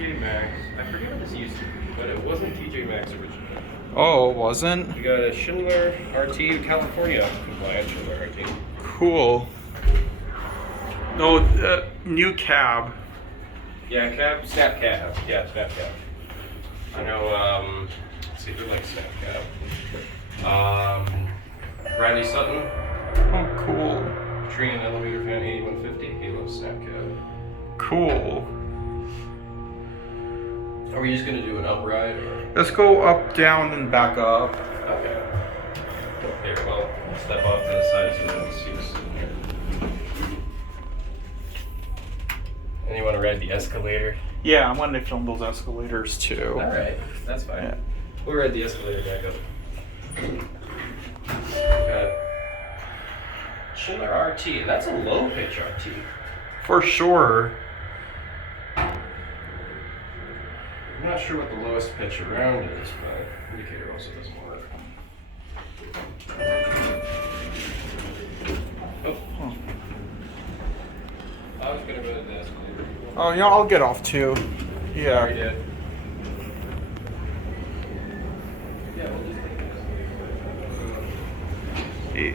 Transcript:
TJMaxx. I forget what this used to be, but it wasn't TJMaxx originally. Oh, it wasn't? We got a Schindler RT, California compliant Schindler RT. Cool. No, new cab. Yeah, cab, snap cab. Yeah, snap cab. I know, let's see, who likes snap cab? Riley Sutton. Oh, cool. Trina elevator fan 8150. He loves snap cab. Cool. Are we just gonna do an upride or? Let's go up, down, and back up. Okay. Here, well, I'll step off to the side so you can see this in here. And you want to ride the escalator? Yeah, I wanted to film those escalators too. Alright, that's fine. Yeah. We'll ride the escalator back up. Got Schindler RT, and that's a low pitch RT. For sure. I'm not sure what the lowest pitch around is, but indicator also doesn't work. Oh. I was gonna go to the escalator. Oh, yeah, I'll get off too. Yeah. Sorry, Dad. Yeah, we'll just take the escalator. Yeah.